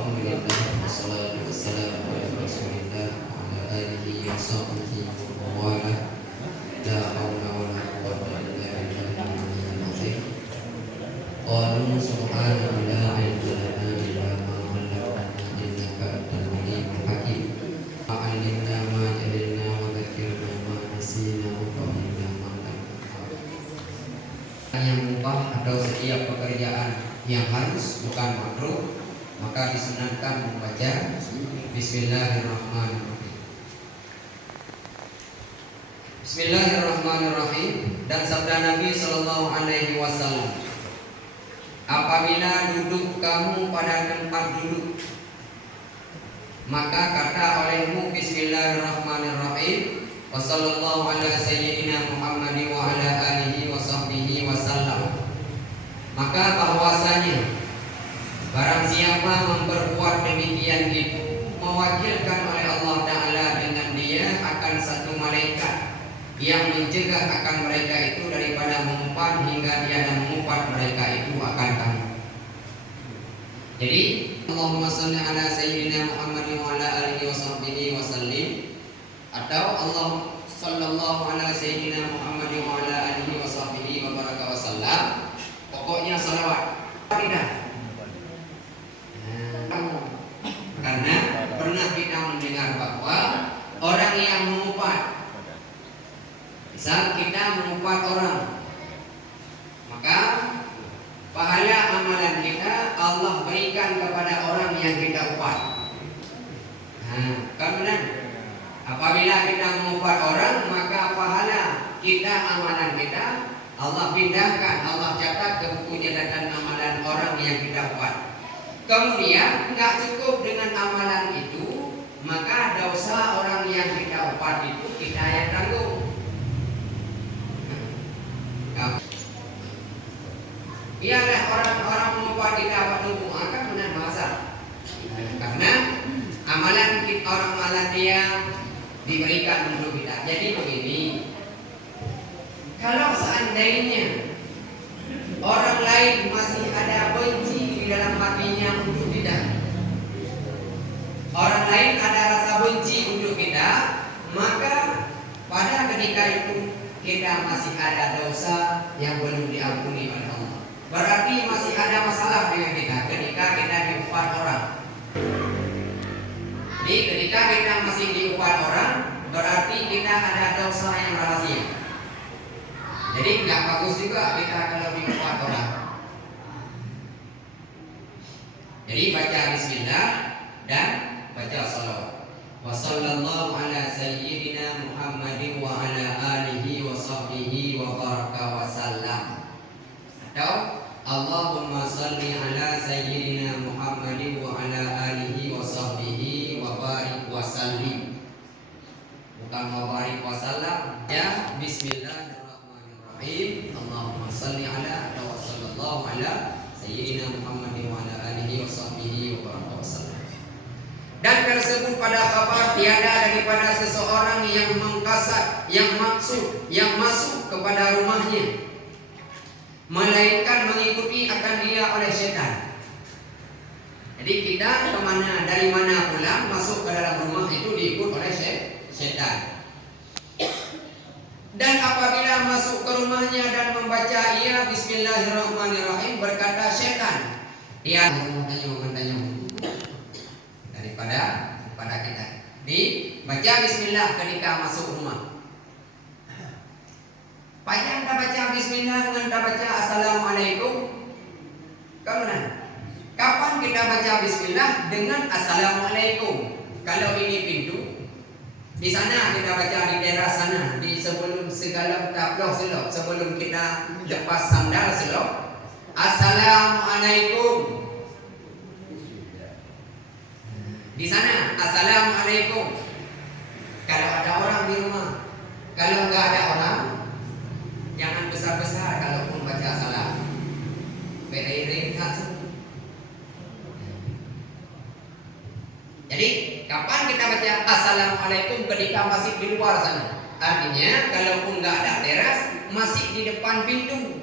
Alhamdulillah, wassalatu wassalamu ala Rasulillah wa ala alihi wa sahbihi wa wala. La haula wa la quwwata illa billahil azim. Qalu subhanahu la ilma lana illa ma 'allamtana innaka antal alimul hakim. Ma'allimna ma jahilna wa dzakirna ma nasina wa fahimna ma lam naf'al. Yang mubah atau setiap pekerjaan yang harus bukan makruh, maka disunahkan membaca Bismillahirrahmanirrahim. Bismillahirrahmanirrahim. Dan sabda Nabi Sallallahu Alaihi Wasallam, apabila duduk kamu pada tempat duduk, maka kata olehmu Bismillahirrahmanirrahim. Wassallallahu ala sayyidina Muhammadin wa ala alihi wa sahbihi wasallam. Maka bahwasanya barang siapa memperbuat demikian itu, mewakilkan oleh Allah Ta'ala dengan dia akan satu malaikat yang mencegah akan mereka itu daripada mengumpat hingga dia mengumpat mereka itu akan kamu. Jadi Allahumma salli ala sayyidina Muhammadin wa ala alihi wa sahbihi wa sallim, atau Allah sallallahu ala sayyidina Muhammadin wa ala alihi wa sahbihi wa baraka wa sallam. Pokoknya salawat tidak. Karena pernah kita mendengar bahwa orang yang mengumpat, misal kita mengumpat orang, maka pahala amalan kita Allah berikan kepada orang yang kita umpat. Kan benar? Apabila kita mengumpat orang, maka pahala kita, amalan kita Allah pindahkan, Allah catat ke buku catatan amalan orang yang kita umpat. Kemudian nggak cukup dengan amalan itu, maka dosa orang yang kita umpat itu kita yang tanggung. Biarlah orang-orang mengumpat kita waktu akan benar masalah. Karena amalan kita, orang amalan dia diberikan untuk kita. Jadi begini, kalau seandainya orang lain masih ada benci di dalam hatinya untuk kita, orang lain ada rasa benci untuk kita, maka pada ketika itu kita masih ada dosa yang belum diampuni oleh Allah. Berarti masih ada masalah dengan kita ketika kita diumpat orang. Jadi ketika kita masih diumpat orang, berarti kita ada dosa yang rahasia. Jadi nggak bagus juga kita kalau diumpat orang. Jadi baca Bismillah dan baca salawat. Wa sallallahu ala sayyidina Muhammadin wa ala alihi wa sahbihi wa baraka wa sallam. Atau Allahumma salli ala sayyidina Muhammadin wa ala alihi wa sahbihi wa barik wa sallim. Bukan wa barik wa sallam. Ya, Bismillahirrahmanirrahim. Allahumma salli ala wa sallallahu ala sayyidina Muhammadin wa ala alihi wa sahbihi wa baraka wa sallam. Dan tersebut pada kabar tiada daripada seseorang yang mengkasat, yang maksud, yang masuk kepada rumahnya, melainkan mengikuti akan dia oleh syaitan. Jadi kita kemana, dari mana pulang masuk ke dalam rumah itu diikut oleh syaitan. Dan apabila masuk ke rumahnya dan membaca ia Bismillahirrahmanirrahim, berkata syaitan, dia tanya daripada kita. Baca Bismillah ketika masuk rumah. Panjang kita baca Bismillah dengan kita baca Assalamualaikum. Kapan kita baca Bismillah dengan Assalamualaikum? Kalau ini pintu, di sana kita baca di daerah sana, di sebelum segala taplok selok, sebelum kita lepas sandal selok, Assalamualaikum. Di sana Assalamualaikum. Kalau ada orang di rumah, kalau nggak ada orang, jangan besar-besar kalaupun baca salam. Beda-beda satu. Jadi kapan kita baca Assalamualaikum? Ketika masih di luar sana. Artinya kalaupun nggak ada teras, masih di depan pintu.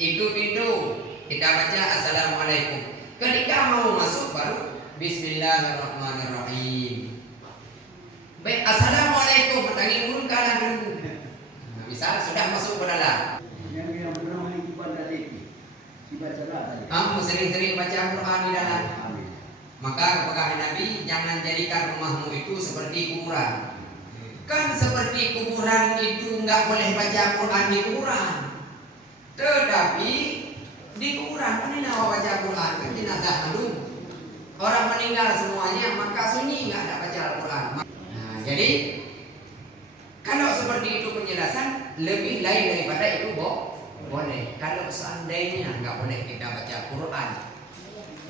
Itu pintu. Kita baca Assalamualaikum. Ketika mau masuk baru Bismillahirrahmanirrahim. Baik, assalamualaikum. Tangi murun kanan dulu. Nah, misal sudah masuk ke dalam. Yang pernah mengibadah tadi, dibaca tadi. Kamu sering-sering baca Quran di dalam. Amin. Maka kata Nabi, jangan jadikan rumahmu itu seperti kuburan. Kan seperti kuburan itu nggak boleh baca Quran di kuburan. Tetapi di kuburan kan ini baca Quran kan jenazah dulu. Orang meninggal semuanya maka sunyi nggak ada baca Al-Quran. Nah, jadi kalau seperti itu penjelasan lebih lain daripada itu boleh. Kalau seandainya nggak boleh kita baca Quran,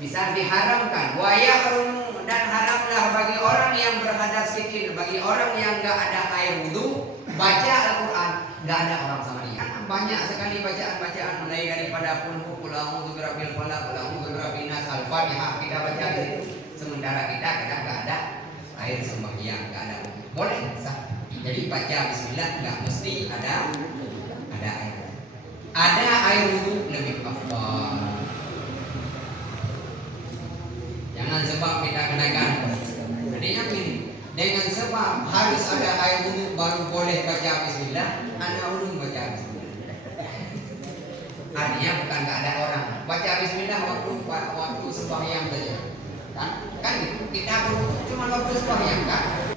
bisa diharamkan. Wayahrum dan haramlah bagi orang yang berhadas kecil, bagi orang yang nggak ada air wudu baca Al-Quran, nggak ada orang sama dia. Banyak sekali bacaan-bacaan mulai daripada qul a'udzu birabbil falaq, qul a'udzu birabbin nas, Al-Fatihah kita baca gitu. Sementara kita kadang nggak ada air sembahyang, nggak ada wudu. Boleh sah. Jadi baca bismillah nggak mesti ada air. Ada air wudu lebih afdal. Jangan sebab kita kenakan. Jadi yakin dengan sebab harus ada air wudu baru boleh baca bismillah, anak ulun baca bismillah. Artinya bukan nggak ada orang baca bismillah waktu sembahyang saja. Kan gitu. Kita cuma waktu sembahyang kan.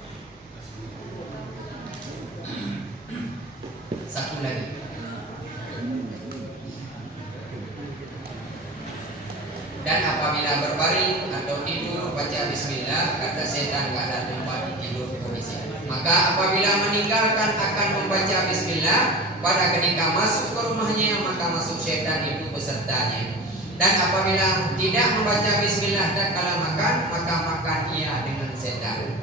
Satu lagi. Dan apabila berbaring atau tidur baca bismillah, kata setan nggak ada tempat tidur posisi. Maka apabila meninggalkan akan membaca bismillah, pada ketika masuk ke rumahnya maka masuk setan itu besertanya. Dan apabila tidak membaca bismillah dan kala makan, maka makan ia dengan setan.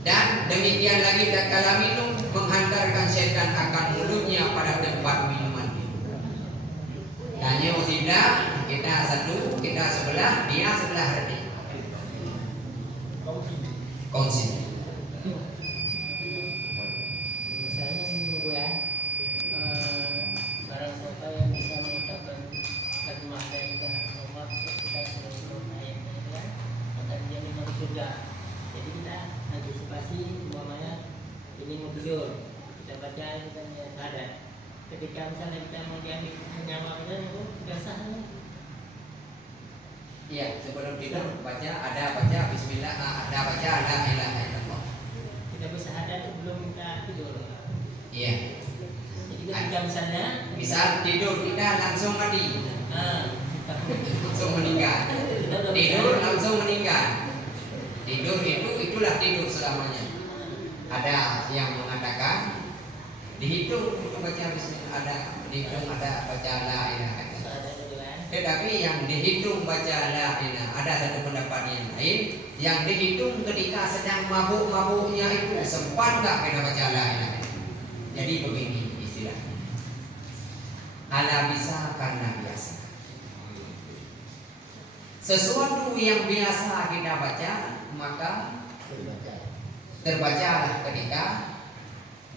Dan demikian lagi tak kala minum, menghantarkan setan akan mulutnya pada tempat minuman itu. Tanya tidak, kita satu, kita sebelah, dia sebelah hati. Kongsi. Misalnya ini Bu ya, barang siapa yang bisa mengucapkan kalimat la ilaha illallah kita seluruh ayatnya itu kan, maka dia masuk surga. Jadi kita antisipasi umpamanya ini mau tidur, kita baca kita ada. Ketika misalnya kita mau diambil nyawa kita itu sudah sah. Iya, sebelum tidur baca bismillah, ada baca la ilaha illallah. Kita bisa ada sebelum kita tidur. Iya. Jadi ketika misalnya misal tidur kita langsung mati, langsung meninggal. Tidur langsung meninggal. Tidur itulah tidur selamanya. Ada yang mengatakan dihitung baca bismillah, ada dihitung ada baca la ilaha illallah. Tetapi yang dihitung baca la ilaha, ada satu pendapat yang lain yang dihitung ketika sedang mabuk-mabuknya itu sempat nggak kita baca la ilaha. Jadi begini istilahnya, ala bisa karena biasa. Sesuatu yang biasa kita baca maka terbacalah ketika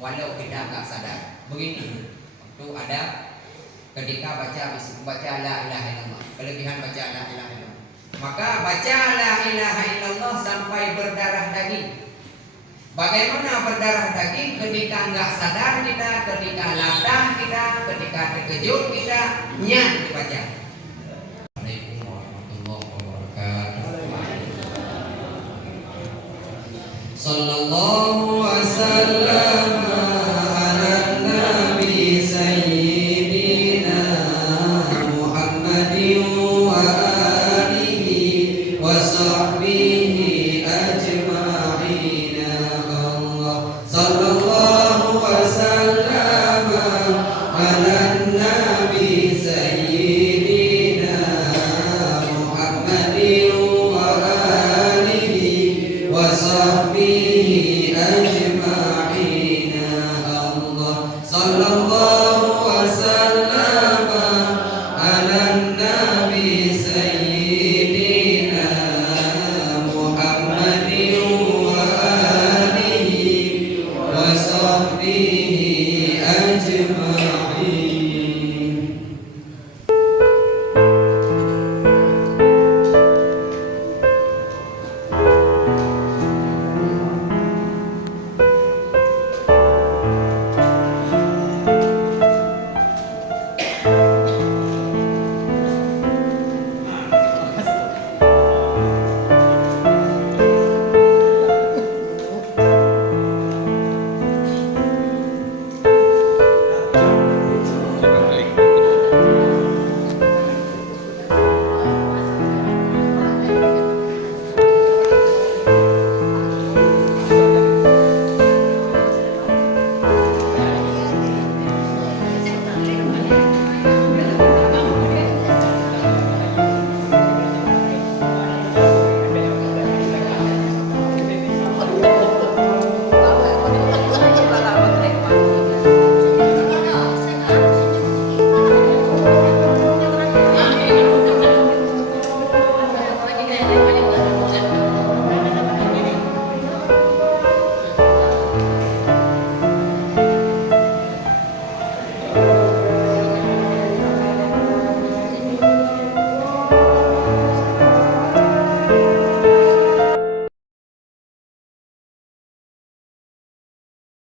walau kita nggak sadar. Begini, waktu ada ketika baca la ilaha illallah, kelebihan baca la ilaha illallah, maka baca la ilaha illallah sampai berdarah daging. Bagaimana berdarah daging? Ketika nggak sadar kita, ketika latah kita, ketika terkejut kita, nyat dibaca. Assalamualaikum warahmatullahi wabarakatuh. Sallallahu wasallam ala nabi sayyidina Muhammadin wa alihi wa sahbihi